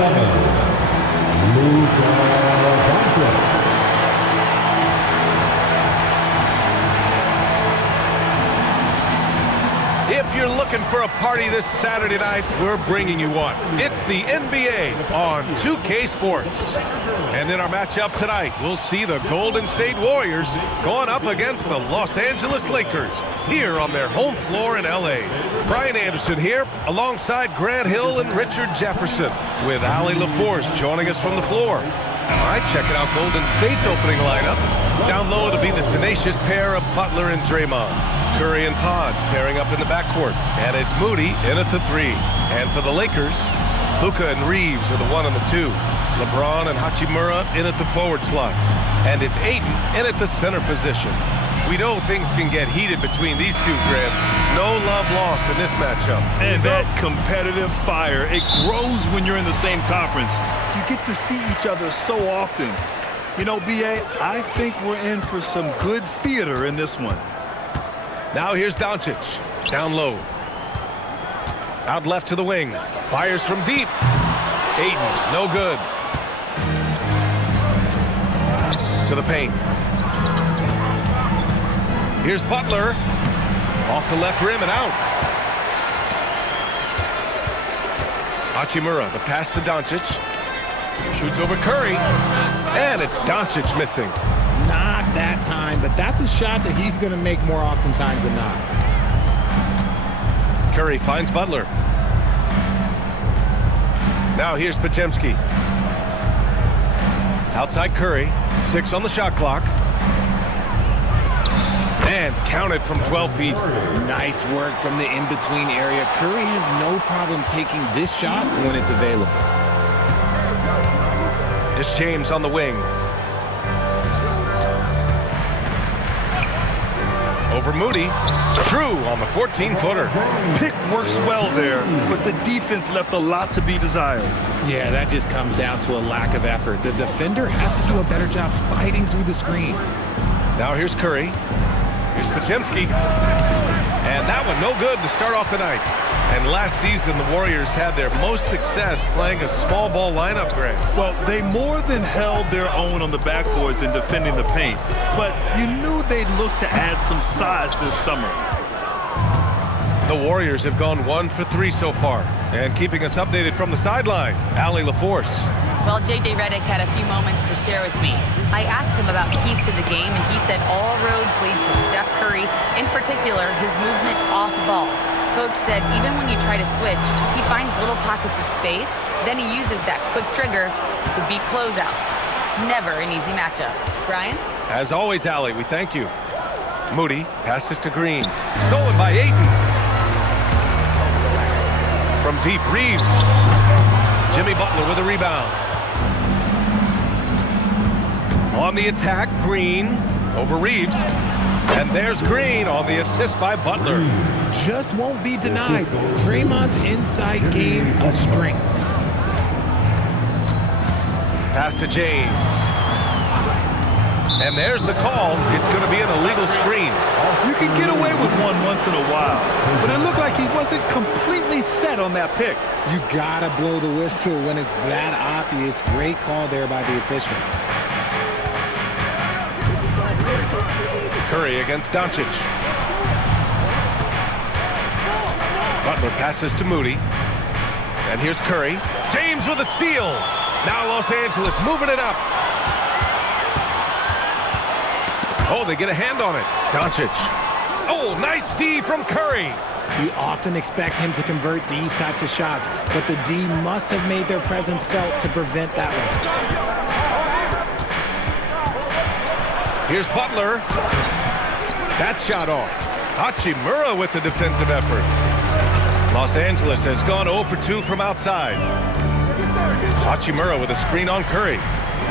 Luka Doncic. If you're looking for a party this Saturday night, we're bringing you one. It's the NBA on 2K Sports. And in our matchup tonight, we'll see the Golden State Warriors going up against the Los Angeles Lakers here on their home floor in LA. Brian Anderson here alongside Grant Hill and Richard Jefferson with Allie LaForce joining us from the floor. All right, checking out Golden State's opening lineup. Down low, it'll be the tenacious pair of Butler and Draymond. Curry and Pods pairing up in the backcourt. And it's Moody in at the 3. And for the Lakers, Luka and Reeves are the 1 and the 2. LeBron and Hachimura in at the forward slots. And it's Ayton in at the center position. We know things can get heated between these two, Grant. No love lost in this matchup. And that competitive fire, it grows when you're in the same conference. You get to see each other so often. You know, B.A., I think we're in for some good theater in this one. Now here's Doncic, down low. Out left to the wing, fires from deep. Ayton, no good. To the paint. Here's Butler, off the left rim and out. Hachimura, the pass to Doncic. Shoots over Curry, and it's Doncic missing. Not that time, but that's a shot that he's going to make more oftentimes than not. Curry finds Butler. Now here's Podziemski. Outside Curry, 6 on the shot clock. And counted from 12 feet. Nice work from the in-between area. Curry has no problem taking this shot when it's available. It's James on the wing. Over Moody. True on the 14-footer. Pick works well there, but the defense left a lot to be desired. Yeah, that just comes down to a lack of effort. The defender has to do a better job fighting through the screen. Now here's Curry. Here's Podziemski. And that one no good to start off the night. And last season, the Warriors had their most success playing a small ball lineup, Grant. Well, they more than held their own on the backboards in defending the paint. But you knew they'd look to add some size this summer. The Warriors have gone 1 for 3 so far. And keeping us updated from the sideline, Allie LaForce. Well, J.J. Redick had a few moments to share with me. I asked him about keys to the game, and he said all roads lead to Steph Curry, in particular, his movement off ball. Coach said even when you try to switch, he finds little pockets of space, then he uses that quick trigger to beat closeouts. It's never an easy matchup. Brian? As always, Allie, we thank you. Moody passes to Green. Stolen by Ayton. From deep, Reeves. Jimmy Butler with a rebound. On the attack, Green over Reeves. And there's Green on the assist by Butler. Just won't be denied. Draymond's inside game a strength. Pass to James. And there's the call. It's going to be an illegal screen. You can get away with one once in a while, but it looked like he wasn't completely set on that pick. You gotta blow the whistle when it's that obvious. Great call there by the official. Curry against Doncic. Butler passes to Moody. And here's Curry. James with a steal. Now Los Angeles moving it up. Oh, they get a hand on it. Doncic. Oh, nice D from Curry. You often expect him to convert these types of shots, but the D must have made their presence felt to prevent that one. Here's Butler. That shot off. Hachimura with the defensive effort. Los Angeles has gone 0 for 2 from outside. Hachimura with a screen on Curry.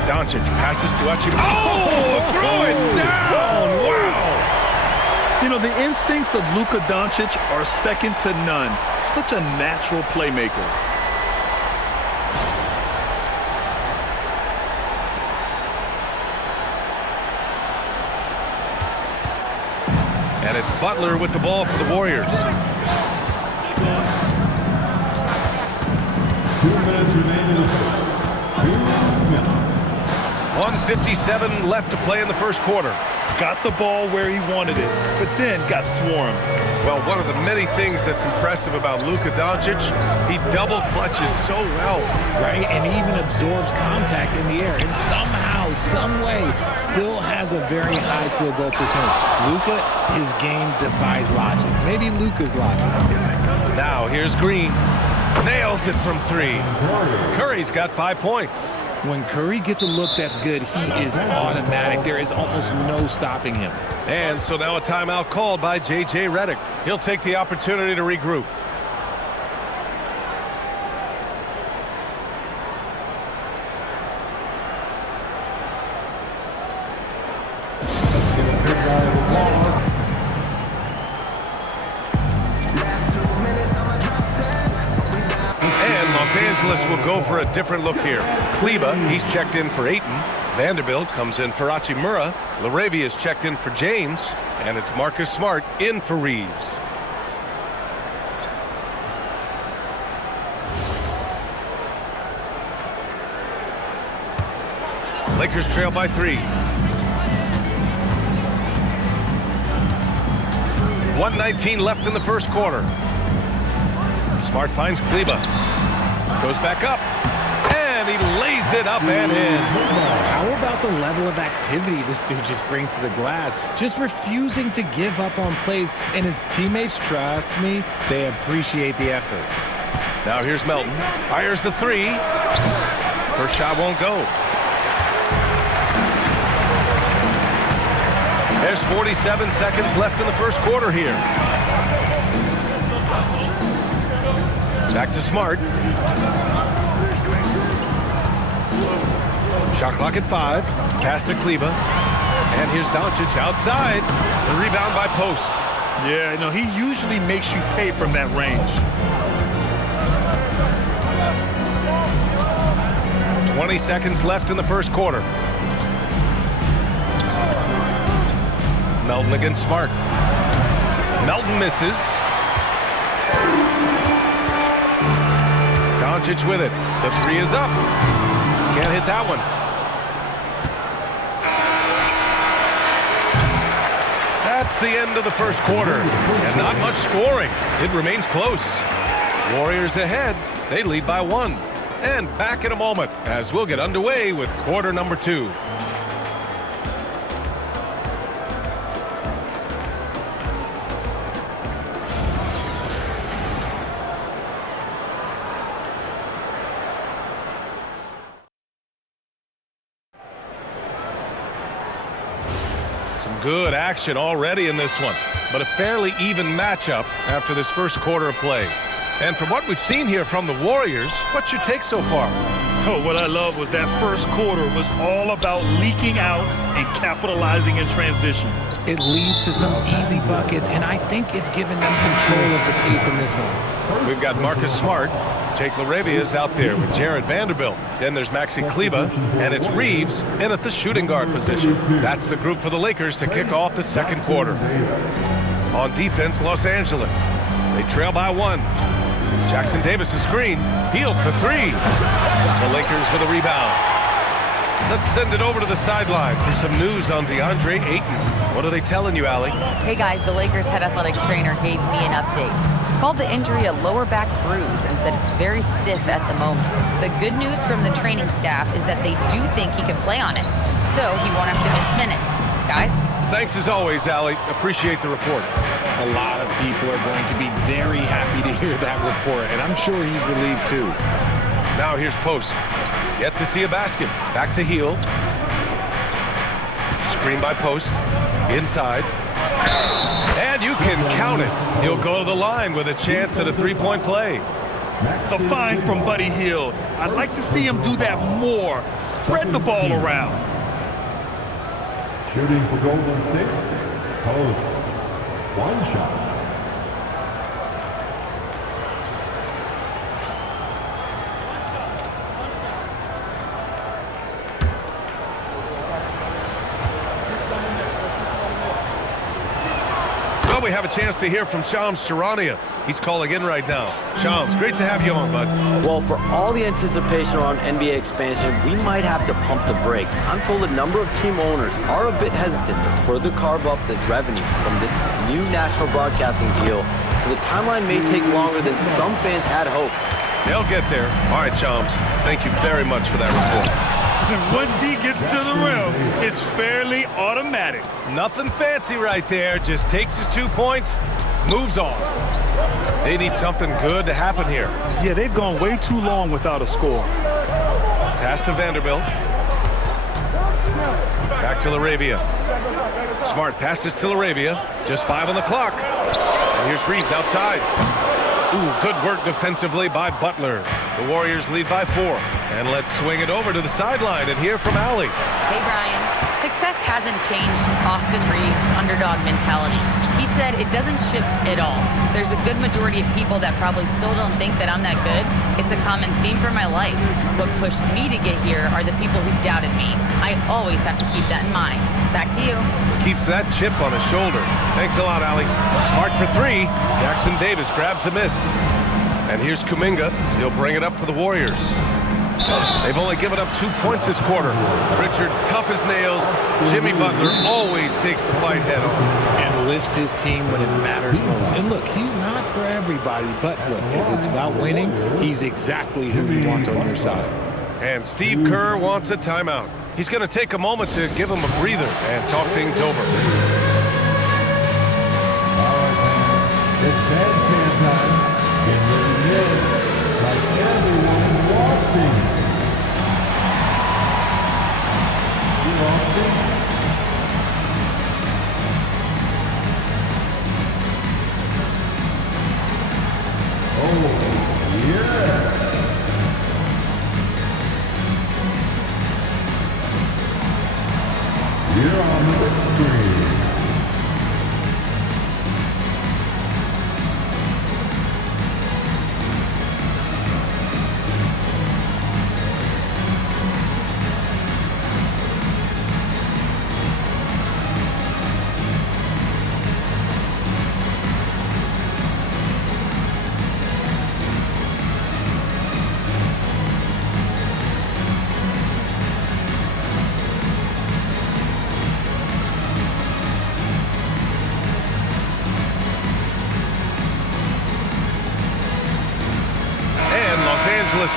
Doncic passes to Hachimura. Oh, throw it down. Wow. You know, the instincts of Luka Doncic are second to none. Such a natural playmaker. And it's Butler with the ball for the Warriors. 2 minutes remaining in the 1:57 left to play in the first quarter. Got the ball where he wanted it, but then got swarmed. Well, one of the many things that's impressive about Luka Doncic, he double clutches so well. Right, and even absorbs contact in the air, and somehow, some way, still has a very high field goal percentage. Luka, his game defies logic. Maybe Luka's logic. Now here's Green. Nails it from 3. Curry's got 5 points. When Curry gets a look that's good, he is automatic. There is almost no stopping him. And so now a timeout called by J.J. Redick. He'll take the opportunity to regroup. Los Angeles will go for a different look here. Kleber, he's checked in for Ayton. Vanderbilt comes in for Hachimura. LaRavia is checked in for James. And it's Marcus Smart in for Reeves. Lakers trail by 3. 1:19 left in the first quarter. Smart finds Kleber. Goes back up, and he lays it up and in. How about the level of activity this dude just brings to the glass? Just refusing to give up on plays, and his teammates, trust me, they appreciate the effort. Now here's Melton. Fires the 3. First shot won't go. There's 47 seconds left in the first quarter here. Back to Smart. Shot clock at 5. Pass to Kleber. And here's Doncic outside. The rebound by Post. Yeah, no, he usually makes you pay from that range. 20 seconds left in the first quarter. Melton against Smart. Melton misses. Doncic with it. The 3 is up. Can't hit that one. That's the end of the first quarter. And not much scoring. It remains close. Warriors ahead. They lead by 1. And back in a moment as we'll get underway with quarter number 2. Good action already in this one, but a fairly even matchup after this first quarter of play. And from what we've seen here from the Warriors, what's your take so far? Oh, what I love was that first quarter was all about leaking out and capitalizing in transition. It leads to some easy buckets, and I think it's given them control of the pace in this one. We've got Marcus Smart. Jake LaRavia is out there with Jared Vanderbilt. Then there's Maxi Kleber, and it's Reeves in at the shooting guard position. That's the group for the Lakers to kick off the second quarter. On defense, Los Angeles. They trail by 1. Jackson Davis' screen, healed for 3. The Lakers with a rebound. Let's send it over to the sideline for some news on DeAndre Ayton. What are they telling you, Allie? Hey guys, the Lakers head athletic trainer gave me an update. Called the injury a lower back bruise and said it's very stiff at the moment. The good news from the training staff is that they do think he can play on it, so he won't have to miss minutes. Guys? Thanks as always, Allie. Appreciate the report. A lot of people are going to be very happy to hear that report, and I'm sure he's relieved too. Now here's Post. Yet to see a basket. Back to Hield. Screen by Post. Inside. And you can count it. He'll go to the line with a chance at a three-point play. The find from Buddy Hield. I'd like to see him do that more. Spread the ball around. Shooting for Golden State. Post. 1 shot. Well, we have a chance to hear from Shams Charania. He's calling in right now. Shams, great to have you on, bud. Well, for all the anticipation around NBA expansion, we might have to pump the brakes. I'm told a number of team owners are a bit hesitant to further carve up the revenue from this new national broadcasting deal, so the timeline may take longer than some fans had hoped. They'll get there. All right, Shams, thank you very much for that report. Once he gets to the rim, it's fairly automatic. Nothing fancy right there. Just takes his 2 points, moves on. They need something good to happen here. Yeah, they've gone way too long without a score. Pass to Vanderbilt. Back to LaRavia. Smart passes to LaRavia. Just 5 on the clock. And here's Reeves outside. Ooh, good work defensively by Butler. The Warriors lead by 4. And let's swing it over to the sideline and hear from Allie. Hey, Brian. Success hasn't changed Austin Reeves' underdog mentality. He said it doesn't shift at all. There's a good majority of people that probably still don't think that I'm that good. It's a common theme for my life. What pushed me to get here are the people who doubted me. I always have to keep that in mind. Back to you. Keeps that chip on his shoulder. Thanks a lot, Allie. Smart for 3. Jackson Davis grabs a miss. And here's Kuminga. He'll bring it up for the Warriors. They've only given up 2 points this quarter. Richard, tough as nails. Jimmy Butler always takes the fight head on. And lifts his team when it matters most. And look, he's not for everybody, but look, if it's about winning, he's exactly who you want on your side. And Steve Kerr wants a timeout. He's going to take a moment to give him a breather and talk things over. It's bandstand time. Get ready in like everyone watching. You watching? Oh, yeah. You're on the big screen.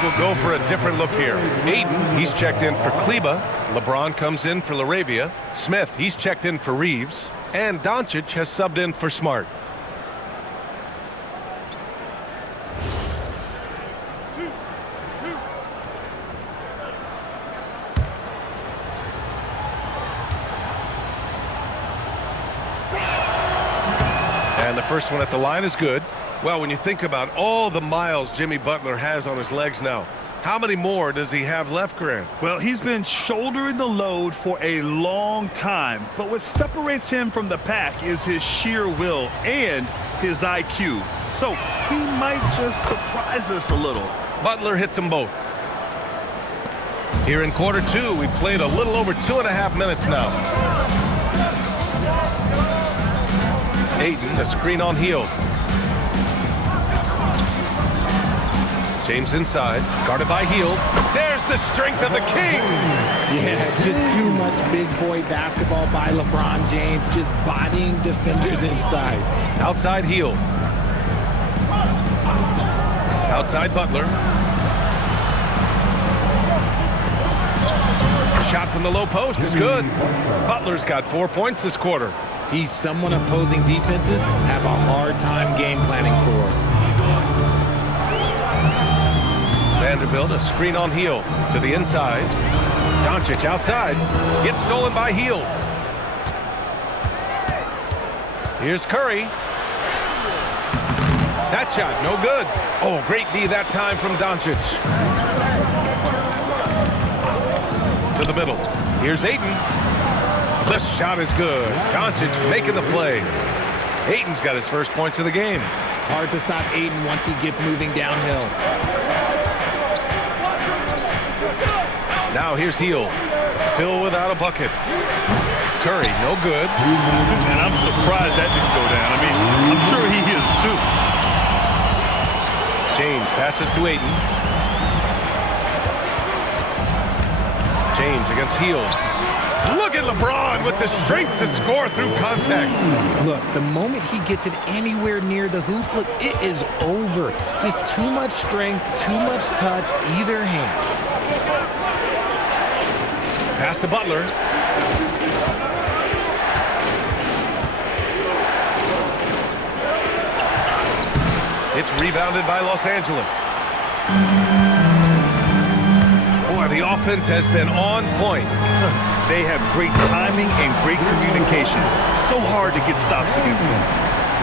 Will go for a different look here. Aiden, he's checked in for Kleba. LeBron comes in for LaRavia. Smith, he's checked in for Reeves. And Doncic has subbed in for Smart. And the first one at the line is good. Well, when you think about all the miles Jimmy Butler has on his legs now, how many more does he have left, Grant? Well, he's been shouldering the load for a long time, but what separates him from the pack is his sheer will and his IQ. So he might just surprise us a little. Butler hits them both. Here in quarter 2, we've played a little over 2.5 minutes now. Ayton, a screen on Hield. James inside, guarded by Hield. There's the strength of the king. Yeah, just too much big boy basketball by LeBron James, just bodying defenders inside. Outside Hield. Outside Butler. Shot from the low post is good. Butler's got 4 points this quarter. He's someone opposing defenses have a hard time game planning for. Vanderbilt, a screen on Hield to the inside. Doncic outside. Gets stolen by Hield. Here's Curry. That shot, no good. Oh, great D that time from Doncic. To the middle. Here's Ayton. This shot is good. Doncic making the play. Ayton's got his first points of the game. Hard to stop Ayton once he gets moving downhill. Now here's Hield. still without a bucket. Curry, no good. And I'm surprised that didn't go down. I mean, I'm sure he is too. James passes to Ayton. James against Hield. Look at LeBron with the strength to score through contact. Look, the moment he gets it anywhere near the hoop, look, it is over. Just too much strength, too much touch, either hand. Pass to Butler. It's rebounded by Los Angeles. Boy, the offense has been on point. They have great timing and great communication. So hard to get stops against them.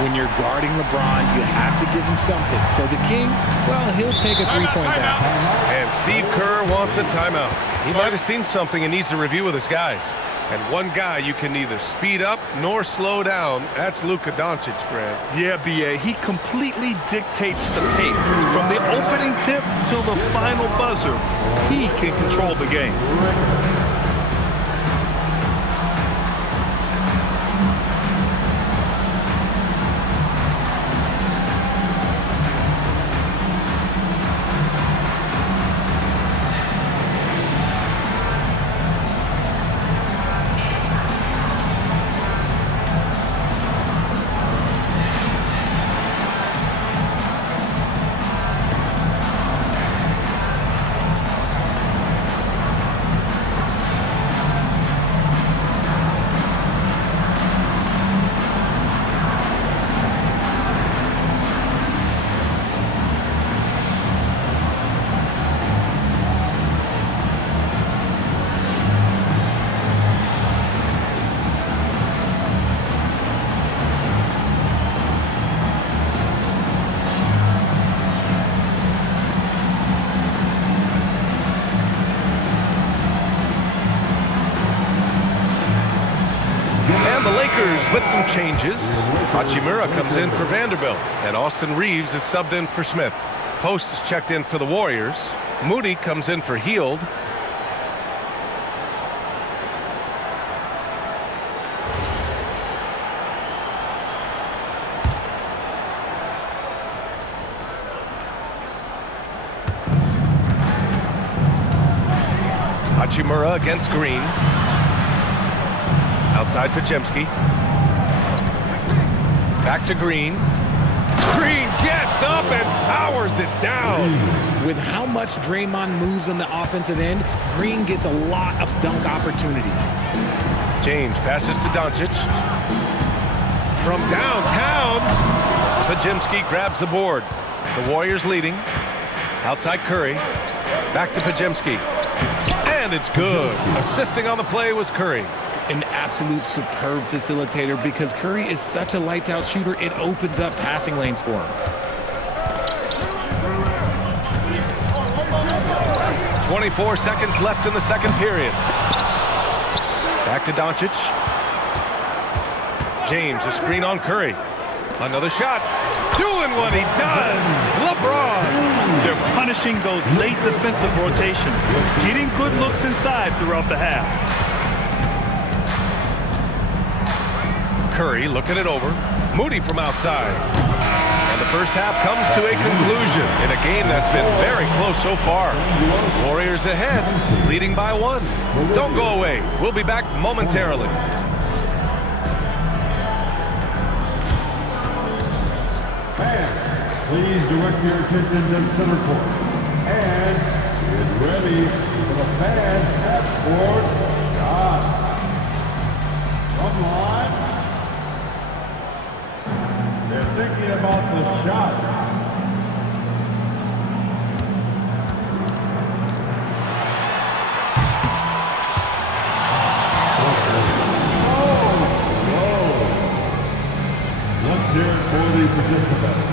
When you're guarding LeBron, you have to give him something. So the King, well, he'll take a three-point basket. And Steve Kerr wants a timeout. He might have seen something and needs to review with his guys. And one guy you can neither speed up nor slow down, that's Luka Doncic, Grant. Yeah, B.A., he completely dictates the pace. From the opening tip till the final buzzer, he can control the game. And the Lakers with some changes. Hachimura comes in for Vanderbilt, and Austin Reeves is subbed in for Smith. Post is checked in for the Warriors. Moody comes in for Hield. Hachimura against Green. Outside Podziemski. Back to Green. Green gets up and powers it down. With how much Draymond moves on the offensive end, Green gets a lot of dunk opportunities. James passes to Doncic. From downtown, Podziemski grabs the board. The Warriors leading. Outside Curry. Back to Podziemski. And it's good. Assisting on the play was Curry. An absolute superb facilitator because Curry is such a lights-out shooter, it opens up passing lanes for him. 24 seconds left in the second period. Back to Doncic. James, a screen on Curry. Another shot. Doing what he does. LeBron. They're punishing those late defensive rotations, getting good looks inside throughout the half. Curry looking it over. Moody from outside. And the first half comes to a conclusion in a game that's been very close so far. Warriors ahead, leading by 1. Don't go away. We'll be back momentarily. Fans, please direct your attention to center court. And get ready for the fans at court shot. From line. They're thinking about the shot. Let's hear it for the participants.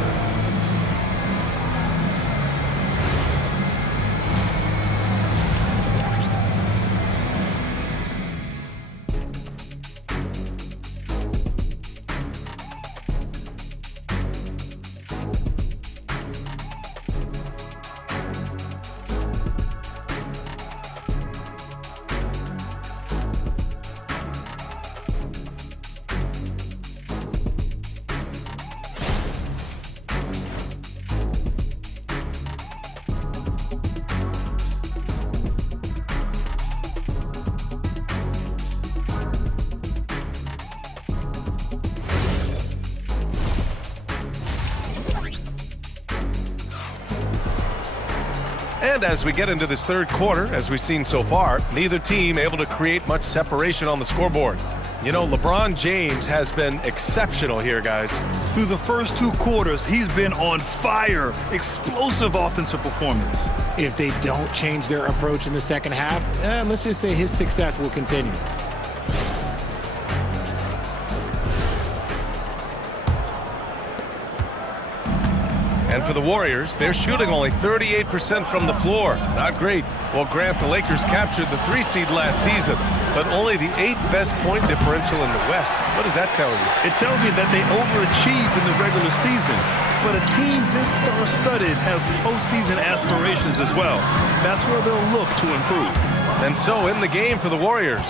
And as we get into this third quarter, as we've seen so far, neither team able to create much separation on the scoreboard. You know, LeBron James has been exceptional here, guys. Through the first 2 quarters, he's been on fire. Explosive offensive performance. If they don't change their approach in the second half, let's just say his success will continue. And for the Warriors, they're shooting only 38% from the floor. Not great. Well, Grant, the Lakers captured the 3 seed last season, but only the 8th best point differential in the West. What does that tell you? It tells me that they overachieved in the regular season. But a team this star-studded has postseason aspirations as well. That's where they'll look to improve. And so in the game for the Warriors,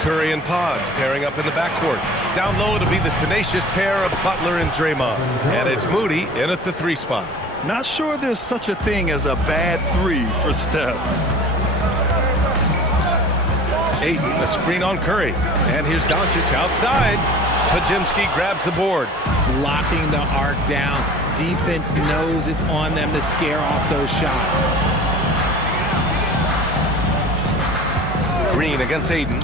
Curry and Pods pairing up in the backcourt. Down low to be the tenacious pair of Butler and Draymond. And it's Moody in at the 3 spot. Not sure there's such a thing as a bad 3 for Steph. Ayton, the screen on Curry. And here's Doncic outside. Podziemski grabs the board. Locking the arc down. Defense knows it's on them to scare off those shots. Green against Ayton.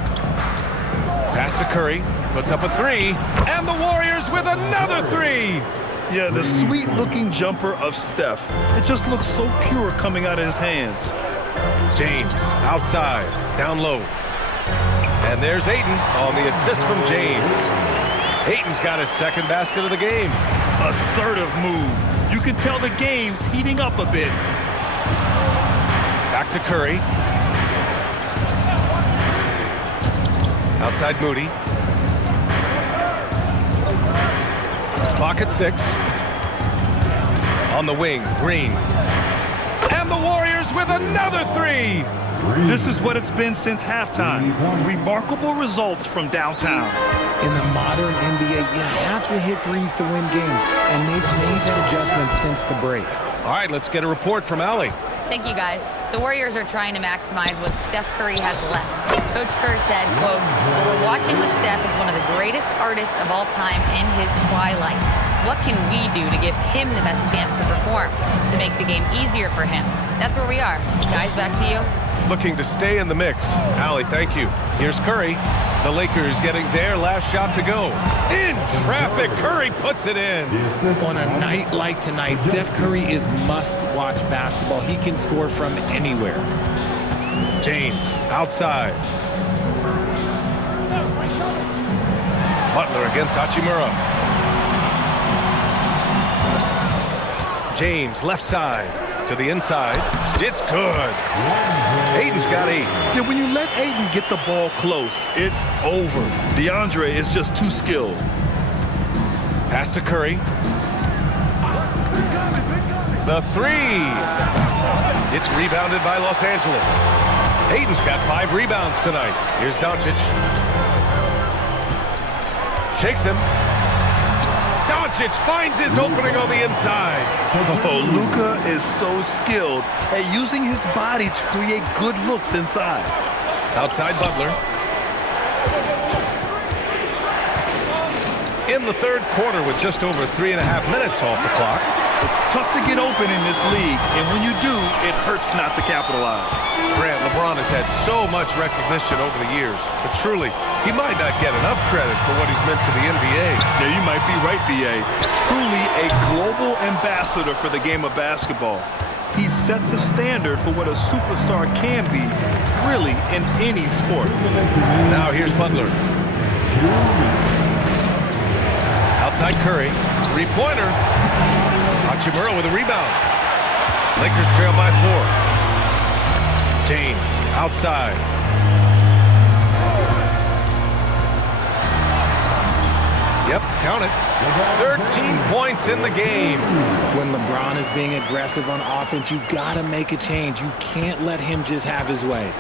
Pass to Curry. Puts up a 3. And the Warriors with another 3. Yeah, the sweet-looking jumper of Steph. It just looks so pure coming out of his hands. James outside. Down low. And there's Ayton on the assist from James. Ayton's got his second basket of the game. Assertive move. You can tell the game's heating up a bit. Back to Curry. Outside Moody. Clock at 6. On the wing, Green. And the Warriors with another 3. This is what it's been since halftime. Remarkable results from downtown. In the modern NBA, you have to hit threes to win games, and they've made that adjustment since the break. All right, let's get a report from Allie. Thank you, guys. The Warriors are trying to maximize what Steph Curry has left. Coach Kerr said, quote, "What we're watching with Steph is one of the greatest artists of all time in his twilight. What can we do to give him the best chance to perform, to make the game easier for him?" That's where we are. Guys, back to you. Looking to stay in the mix. Allie, thank you. Here's Curry. The Lakers getting their last shot to go. In traffic, Curry puts it in. On a night like tonight, Steph Curry is must-watch basketball. He can score from anywhere. James outside. Butler against Hachimura. James left side to the inside. It's good. Ayton's got 8. Yeah, when you let Ayton get the ball close, it's over. DeAndre is just too skilled. Pass to Curry. The 3. It's rebounded by Los Angeles. Ayton's got 5 rebounds tonight. Here's Doncic. Shakes him. Doncic finds his opening on the inside. Oh, Luka is so skilled at using his body to create good looks inside. Outside Butler. In the third quarter with just over 3.5 minutes off the clock. It's tough to get open in this league, and when you do, it hurts not to capitalize. Grant, LeBron has had so much recognition over the years, but truly, he might not get enough credit for what he's meant to the NBA. Yeah, you might be right, B.A. Truly a global ambassador for the game of basketball. He set the standard for what a superstar can be, really, in any sport. Now here's Butler. Outside Curry. 3-pointer. Hachimura with a rebound. Lakers trail by 4. James outside. Yep, count it. 13 points in the game. When LeBron is being aggressive on offense, you got to make a change. You can't let him just have his way.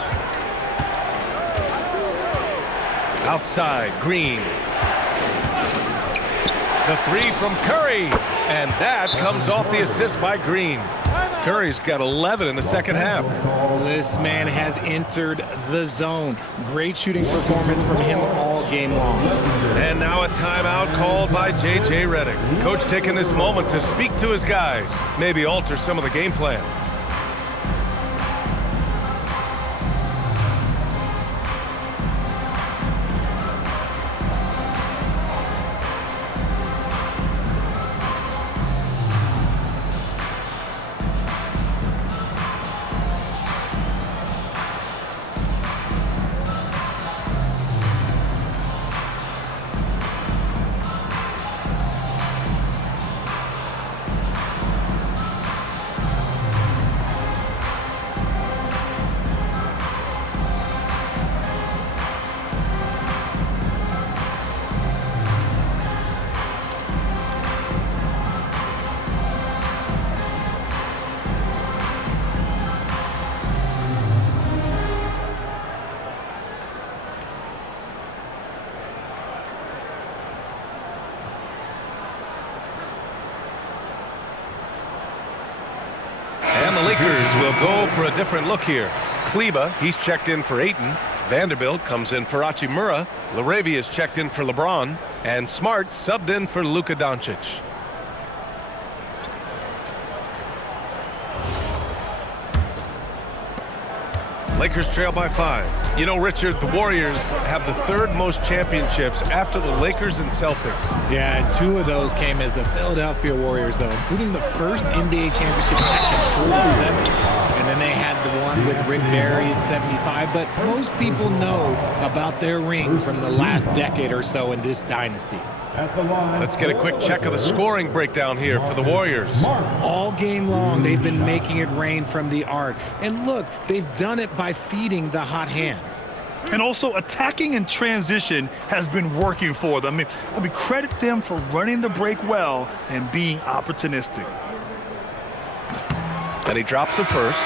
Outside, Green. The 3 from Curry. And that comes off the assist by Green. Curry's got 11 in the second half. This man has entered the zone. Great shooting performance from him all game long. And now a timeout called by J.J. Redick. Coach taking this moment to speak to his guys, maybe alter some of the game plan. go for a different look here. Kleba, he's checked in for Ayton. Vanderbilt comes in for Hachimura. LaRavia is checked in for LeBron. And Smart subbed in for Luka Doncic. Lakers trail by 5. You know, Richard, the Warriors have the third most championships after the Lakers and Celtics. Yeah, and 2 of those came as the Philadelphia Warriors, though, including the first NBA championship back in 47. And then they had the one with Rick Barry in 75. But most people know about their rings from the last decade or so in this dynasty. Let's get a quick check of the scoring breakdown here for the Warriors. All game long, they've been making it rain from the arc. And look, they've done it by feeding the hot hands. And also attacking in transition has been working for them. I mean, credit them for running the break well and being opportunistic. And he drops it first.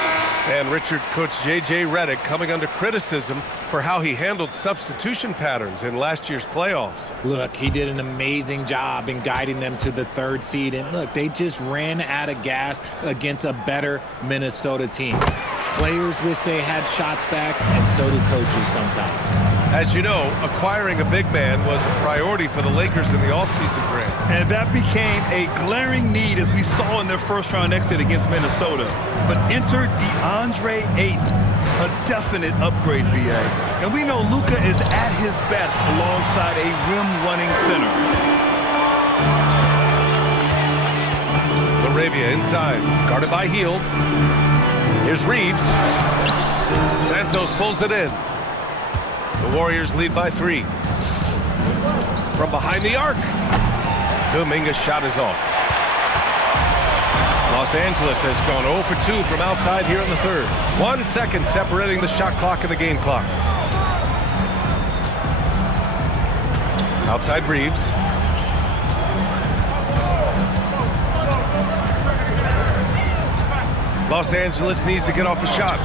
And Richard, Coach J.J. Redick coming under criticism for how he handled substitution patterns in last year's playoffs. Look, he did an amazing job in guiding them to the 3rd seed. And look, they just ran out of gas against a better Minnesota team. Players wish they had shots back, and so do coaches sometimes. As you know, acquiring a big man was a priority for the Lakers in the offseason, Grant. And that became a glaring need, as we saw in their first-round exit against Minnesota. But enter DeAndre Ayton, a definite upgrade, B.A. And we know Luka is at his best alongside a rim-running center. LaRavia inside, guarded by Hield. Here's Reeves. Santos pulls it in. The Warriors lead by 3. From behind the arc. Kuminga's shot is off. Los Angeles has gone 0 for 2 from outside here in the 3rd. 1 second separating the shot clock and the game clock. Outside Reeves. Los Angeles needs to get off a shot.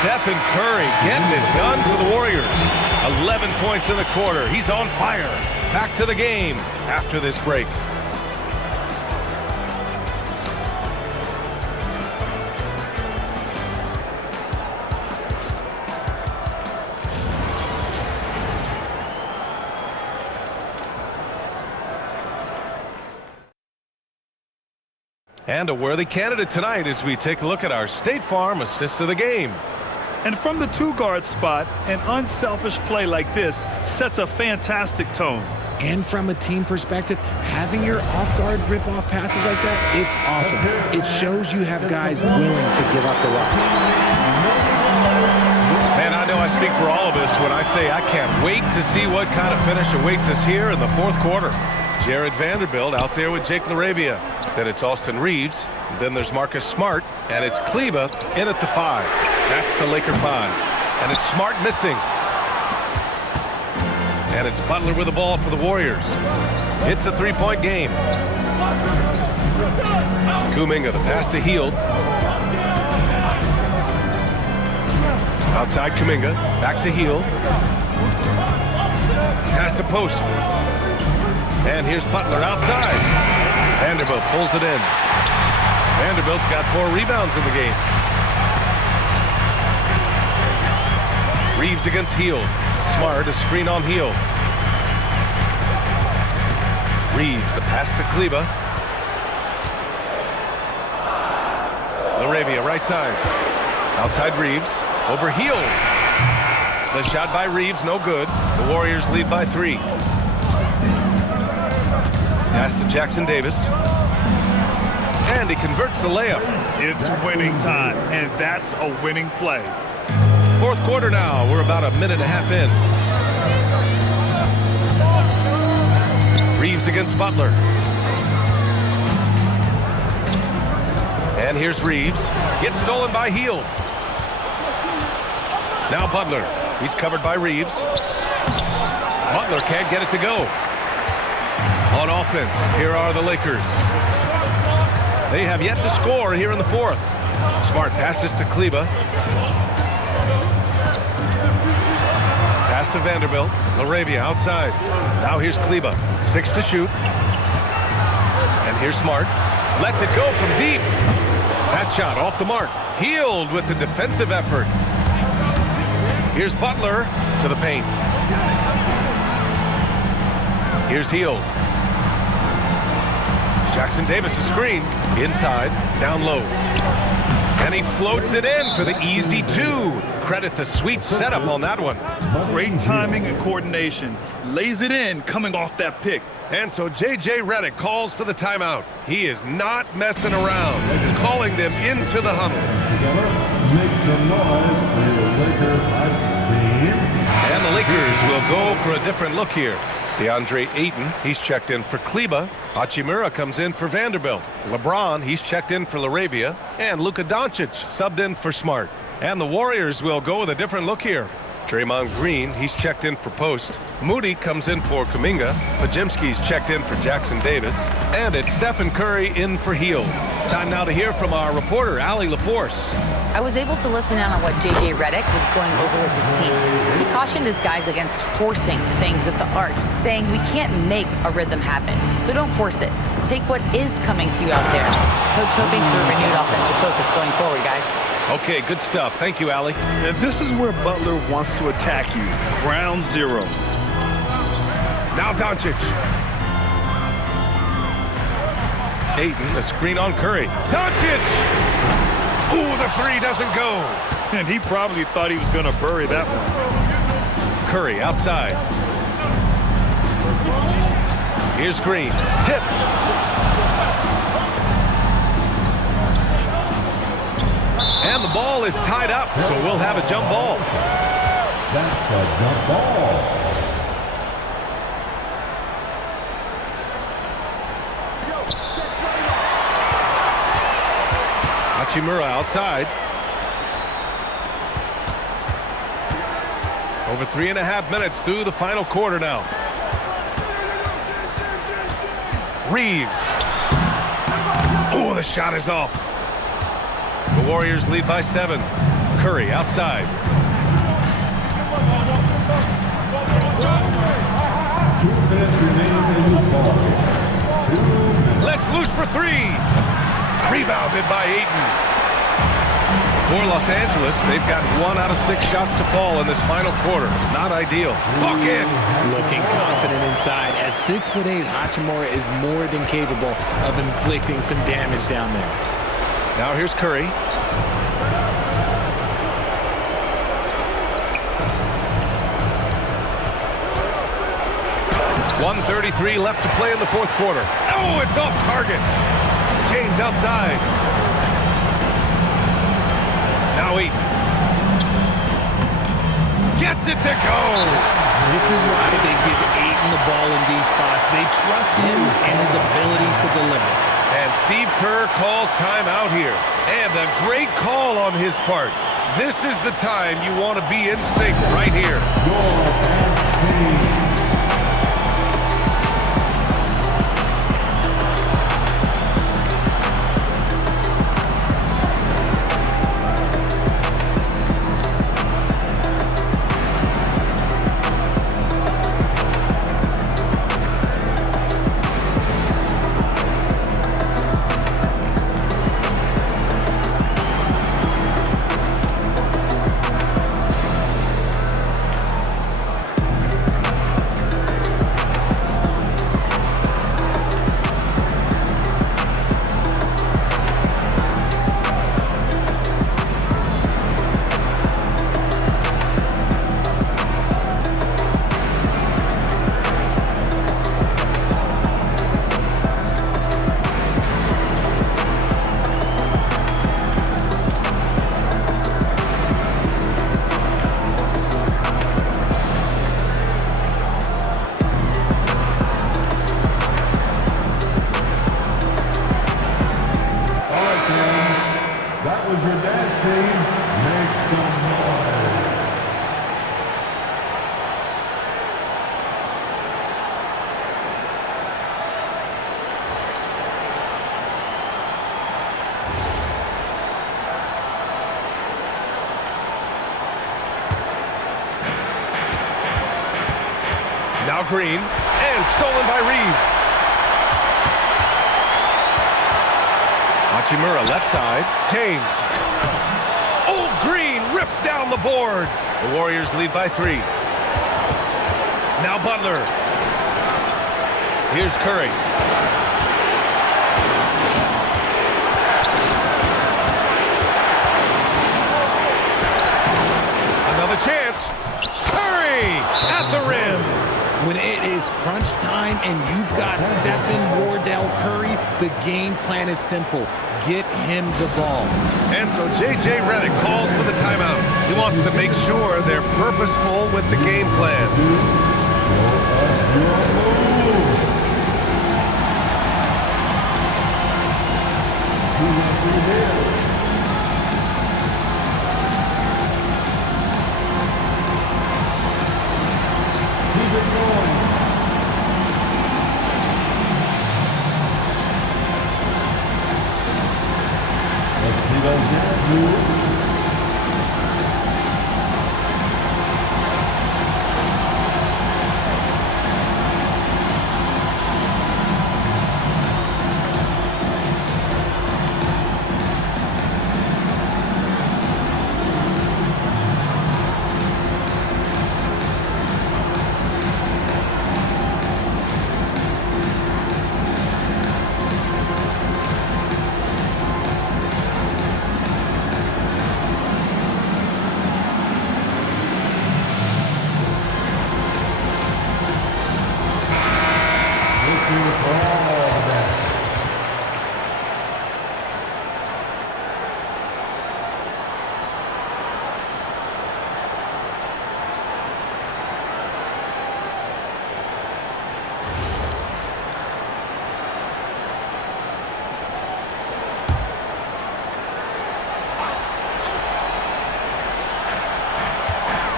Stephen Curry getting it done for the Warriors. 11 points in the quarter. He's on fire. Back to the game after this break. And a worthy candidate tonight as we take a look at our State Farm assist of the game. And from the 2-guard spot, an unselfish play like this sets a fantastic tone. And from a team perspective, having your off-guard rip-off passes like that, it's awesome. It shows you have guys willing to give up the rock. Man, I know I speak for all of us when I say I can't wait to see what kind of finish awaits us here in the 4th quarter. Jared Vanderbilt out there with Jake LaRavia. Then it's Austin Reeves. Then there's Marcus Smart. And it's Kleba in at the 5. That's the Laker 5. And it's Smart missing. And it's Butler with the ball for the Warriors. It's a 3-point game. Kuminga, the pass to Hield. Outside Kuminga. Back to Hield. Pass to post. And here's Butler outside. Vanderbilt pulls it in. Vanderbilt's got 4 rebounds in the game. Reeves against Hield. Smart, a screen on Hield. Reeves, the pass to Kleba. LaRavia, right side. Outside Reeves. Over Hield. The shot by Reeves, no good. The Warriors lead by 3. Pass to Jackson Davis. And he converts the layup. It's winning time, and that's a winning play. 4th quarter now. We're about a minute and a half in. Reeves against Butler. And here's Reeves. Gets stolen by Hield. Now Butler. He's covered by Reeves. Butler can't get it to go. On offense, here are the Lakers. They have yet to score here in the 4th. Smart passes to Kleba. Pass to Vanderbilt. LaRavia outside. Now here's Kleba. 6 to shoot. And here's Smart. Lets it go from deep. That That shot off the mark. Healed with the defensive effort. Here's Butler to the paint. Here's Hield. Jackson Davis a screen. Inside, down low. And he floats it in for the easy two. Credit the sweet setup on that one. Great timing and coordination. Lays it in coming off that pick. And so J.J. Redick calls for the timeout. He is not messing around, calling them into the huddle. Together, make some noise for the Lakers team. And the Lakers will go for a different look here. DeAndre Ayton, he's checked in for Kleba. Hachimura comes in for Vanderbilt. LeBron, he's checked in for LaRavia. And Luka Doncic subbed in for Smart. And the Warriors will go with a different look here. Draymond Green, he's checked in for Post. Moody comes in for Kuminga. Pajimski's checked in for Jackson Davis. And it's Stephen Curry in for Hield. Time now to hear from our reporter, Allie LaForce. I was able to listen in on what J.J. Redick was going over with his team. He cautioned his guys against forcing things at the arc, saying we can't make a rhythm happen, so don't force it. Take what is coming to you out there. Coach hoping for a renewed offensive focus going forward, guys. Okay, good stuff. Thank you, Allie. And this is where Butler wants to attack you. Ground zero. Now Doncic. Ayton, a screen on Curry. Doncic! Ooh, the three doesn't go. And he probably thought he was going to bury that one. Curry outside. Here's Green. Tipped. And the ball is tied up, so we'll have a jump ball. That's a jump ball. Hachimura outside. Over 3.5 minutes through the final quarter now. Reeves. Oh, the shot is off. The Warriors lead by 7. Curry outside. 2 minutes remaining in this ball game. 2 minutes. Let's loose for 3. Rebounded by Ayton. For Los Angeles, they've got 1 out of 6 shots to fall in this final quarter. Not ideal. Bucket! Looking confident inside. At 6'8", Hachimura is more than capable of inflicting some damage down there. Now here's Curry. .133 left to play in the fourth quarter. Oh, it's off target. James outside. Now Ayton. Gets it to go. This is why they give Ayton the ball in these spots. They trust him and his ability to deliver. And Steve Kerr calls timeout here. And a great call on his part. This is the time you want to be in sync right here. That was your dance team. Make some noise. Now Green, and stolen by Reeves. Hachimura left side. James. Oh, Green rips down the board. The Warriors lead by 3. Now Butler. Here's Curry. Another chance. Curry at the rim. When it is crunch time and you've got Stephen Wardell Curry, the game plan is simple. Get him the ball. And so J.J. Redick calls for the timeout. He wants to make sure they're purposeful with the game plan. Keep it going. Let's see those guys move.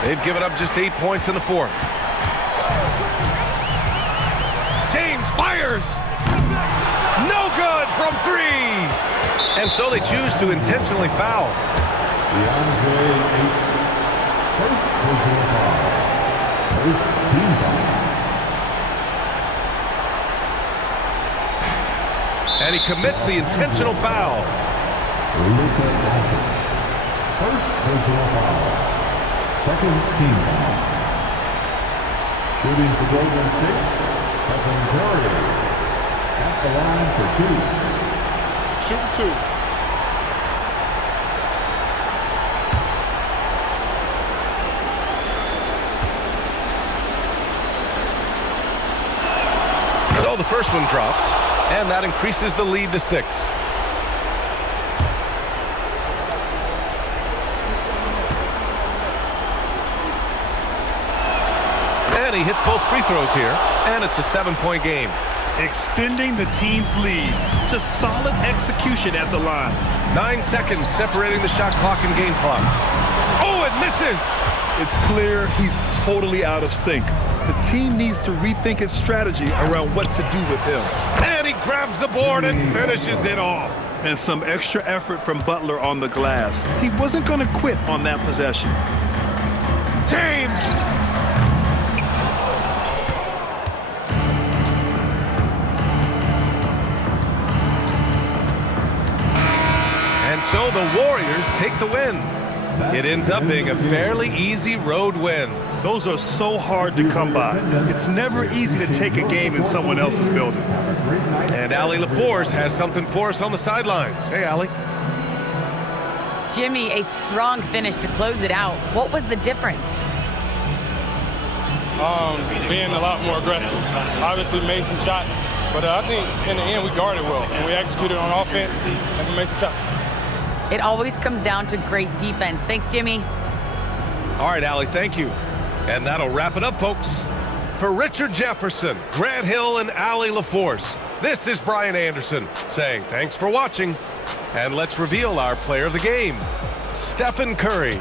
They've given up just 8 points in the 4th. James fires! No good from 3! And so they choose to intentionally foul. DeAndre Ayton. First personal foul. First team foul. And he commits the intentional foul. Luka Doncic. First personal foul. Second team foul. Shooting for Golden State, Stephen Curry. At the line for 2. Shoot 2. So the first one drops, and that increases the lead to 6. And he hits both free throws here, and it's a 7-point game. Extending the team's lead. Just solid execution at the line. 9 seconds separating the shot clock and game clock. Oh, it misses! It's clear he's totally out of sync. The team needs to rethink its strategy around what to do with him. And he grabs the board and finishes it off. And some extra effort from Butler on the glass. He wasn't going to quit on that possession. James! And so the Warriors take the win. It ends up being a fairly easy road win. Those are so hard to come by. It's never easy to take a game in someone else's building. And Allie LaForce has something for us on the sidelines. Hey, Allie. Jimmy, a strong finish to close it out. What was the difference? Being a lot more aggressive. Obviously made some shots, but I think in the end we guarded well and we executed on offense and we made some shots. It always comes down to great defense. Thanks, Jimmy. All right, Allie, thank you. And that'll wrap it up, folks. For Richard Jefferson, Grant Hill, and Allie LaForce, this is Brian Anderson saying thanks for watching. And let's reveal our player of the game, Stephen Curry.